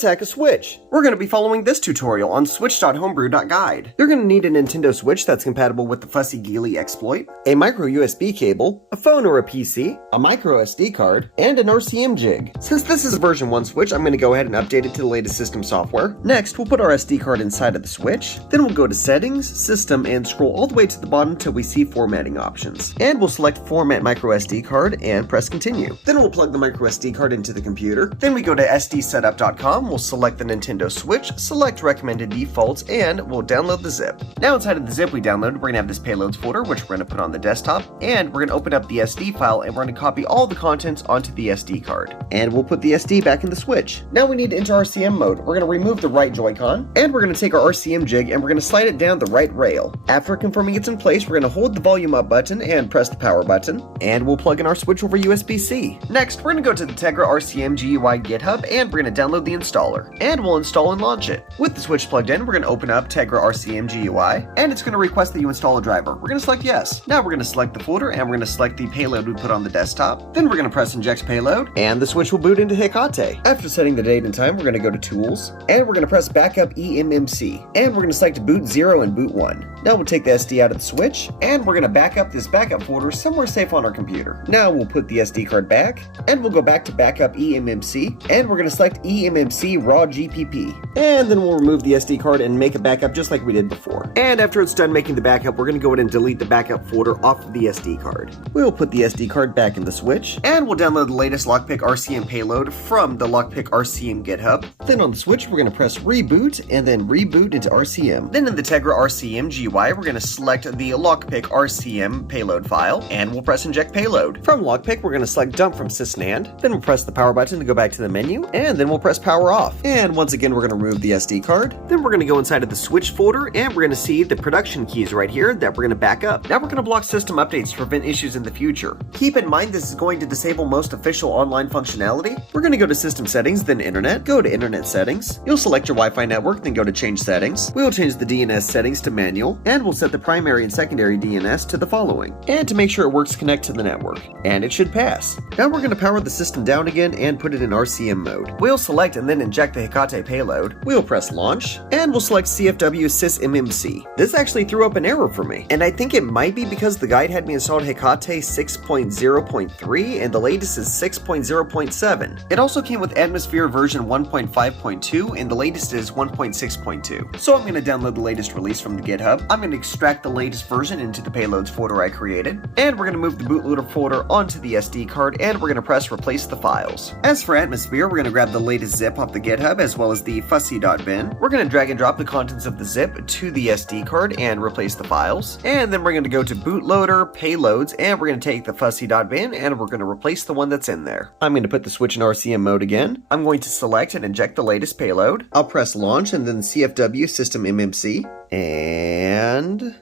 let's hack a Switch. We're going to be following this tutorial on switch.homebrew.guide. You're going to need a Nintendo Switch that's compatible with the fusee.bin exploit, a micro USB cable, a phone or a PC, a micro SD card, and an RCM Jig. Since this is a version 1 Switch, I'm going to go ahead and update it to the latest system software. Next, we'll put our SD card inside of the Switch. Then we'll go to Settings, System, and scroll all the way to the bottom till we see Formatting options. And we'll select Format Micro SD Card and press Continue. Then we'll plug the micro SD card into the computer. Then we go to sdsetup.com, we'll select the Nintendo Switch, select recommended defaults, and we'll download the zip. Now inside of the zip we downloaded, we're going to have this payloads folder, which we're going to put on the desktop, and we're going to open up the SD file, and we're going to copy all the contents onto the SD card. And we'll put the SD back in the Switch. Now we need to enter RCM mode. We're going to remove the right Joy-Con, and we're going to take our RCM Jig, and we're going to slide it down the right rail. After confirming it's in place, we're going to hold the volume up button and press the power button, and we'll plug in our Switch over USB-C. Next, we're going to go to the TegraRcmGUI GitHub, and we're going to download the installer, and we'll install and launch it. With the Switch plugged in, we're going to open up TegraRcmGUI, and it's going to request that you install a driver. We're going to select yes. Now we're going to select the folder, and we're going to select the payload we put on the desktop. Then we're going to press inject payload, and the Switch will boot into Hekate. After setting the date and time, we're going to go to Tools, and we're going to press Backup eMMC, and we're going to select Boot 0 and Boot 1. Now we'll take the SD out of the Switch, and we're going to back up this backup folder somewhere safe on our computer. Now we'll put the SD card back, and we'll go back to Backup eMMC, and we're going to select eMMC Raw GPP. And then we'll remove the SD card and make a backup just like we did before. And after it's done making the backup, we're going to go ahead and delete the backup folder off of the SD card. We'll put the SD card back in the Switch, and we'll download the latest Lockpick RCM payload from the Lockpick RCM GitHub. Then on the Switch, we're going to press Reboot, and then Reboot into RCM. Then in the TegraRcmGUI, we're going to select the Lockpick RCM payload file, and we'll press Inject Payload. From Lockpick, we're going to select Dump from SysNAND, then we'll press the power button to go back to the menu, and then we'll press Power Off. And once again, we're going to remove the SD card. Then we're going to go inside of the Switch folder, and we're going to see the production keys right here that we're going to back up. Now we're going to block system updates to prevent issues in the future. Keep in mind this is going to disable most official online functionality. We're going to go to System Settings, then Internet, go to Internet Settings. You'll select your Wi-Fi network, then go to Change Settings. We'll change the DNS settings to manual, and we'll set the primary and secondary DNS to the following. And to make sure it works, connect to the network. And it should pass. Now we're going to power the system down again and put it in RCM mode. We'll select and then inject the Hekate payload. We'll press launch, and we'll select CFW sysMMC. This actually threw up an error for me, and I think it might be because the guide had me installed Hekate 6.0.3 and the latest is 6.0.7. It also came with Atmosphere version 1.5.2 and the latest is 1.6.2. So I'm going to download the latest release from the GitHub. I'm going to extract the latest version into the payloads folder I created, and we're going to move the bootloader folder onto the SD card, and we're going to press replace the files. As for Atmosphere, we're going to grab the latest zip off the GitHub as well as the fusee.bin. We're going to drag and drop the contents of the zip to the SD card and replace the files. And then we're going to go to bootloader, payloads, and we're going to take the fusee.bin and we're going to replace the one that's in there. I'm going to put the Switch in RCM mode again. I'm going to select and inject the latest payload. I'll press launch and then CFW sysMMC. And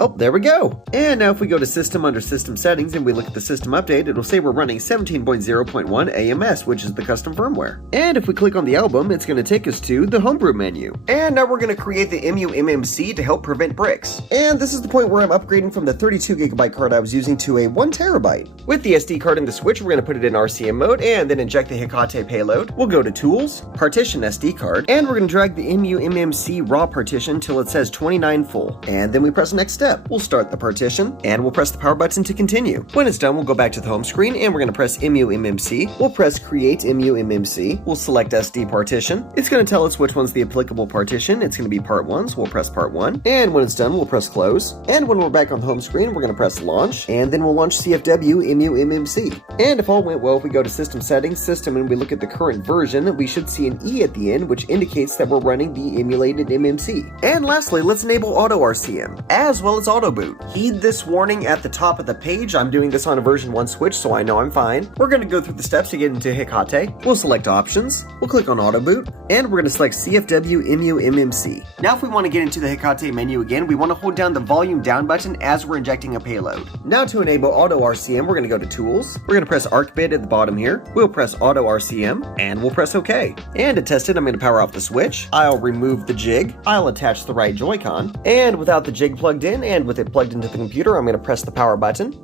oh, there we go. And now if we go to System under System Settings and we look at the system update, it'll say we're running 17.0.1 AMS, which is the custom firmware. And if we click on the album, it's going to take us to the Homebrew menu. And now we're going to create the eMMC to help prevent bricks. And this is the point where I'm upgrading from the 32GB card I was using to a 1TB. With the SD card in the Switch, we're going to put it in RCM mode and then inject the Hekate payload. We'll go to Tools, Partition SD card, and we're going to drag the eMMC raw partition till it says 29 full. And then we press next step. We'll start the partition, and we'll press the power button to continue. When it's done, we'll go back to the home screen, and we're going to press eMMC. We'll press Create eMMC. We'll select SD partition. It's going to tell us which one's the applicable partition. It's going to be part 1, so we'll press part 1. And when it's done, we'll press Close. And when we're back on the home screen, we're going to press Launch, and then we'll launch CFW eMMC. And if all went well, if we go to System Settings, System, and we look at the current version, we should see an E at the end, which indicates that we're running the emulated MMC. And lastly, let's enable Auto RCM, as well as Auto Boot. Heed this warning at the top of the page. I'm doing this on a version 1 Switch, so I know I'm fine. We're going to go through the steps to get into Hekate. We'll select Options, we'll click on Auto Boot, and we're going to select CFW eMMC. Now if we want to get into the Hekate menu again, we want to hold down the volume down button as we're injecting a payload. Now to enable Auto RCM, we're going to go to Tools, we're going to press ArcBit at the bottom here, we'll press Auto RCM, and we'll press OK. And to test it, I'm going to power off the Switch, I'll remove the Jig, I'll attach the right Joy-Con, and without the Jig plugged in and with it plugged into the computer, I'm going to press the power button,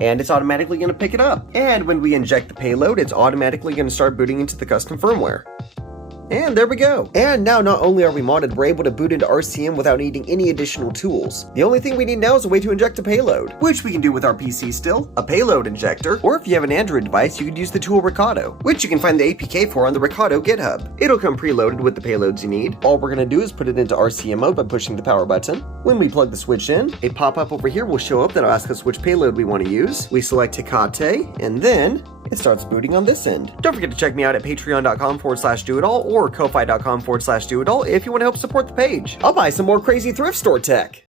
and it's automatically going to pick it up. And when we inject the payload, it's automatically going to start booting into the custom firmware. And there we go. And now not only are we modded, we're able to boot into RCM without needing any additional tools. The only thing we need now is a way to inject a payload, which we can do with our PC still, a Payload Injector, or if you have an Android device, you could use the tool Rekado, which you can find the APK for on the Rekado GitHub. It'll come preloaded with the payloads you need. All we're going to do is put it into RCM mode by pushing the power button. When we plug the switch in, a pop-up over here will show up that'll ask us which payload we want to use. We select Hekate, and then it starts booting on this end. Don't forget to check me out at patreon.com/doitall or ko-fi.com/doitall if you want to help support the page. I'll buy some more crazy thrift store tech.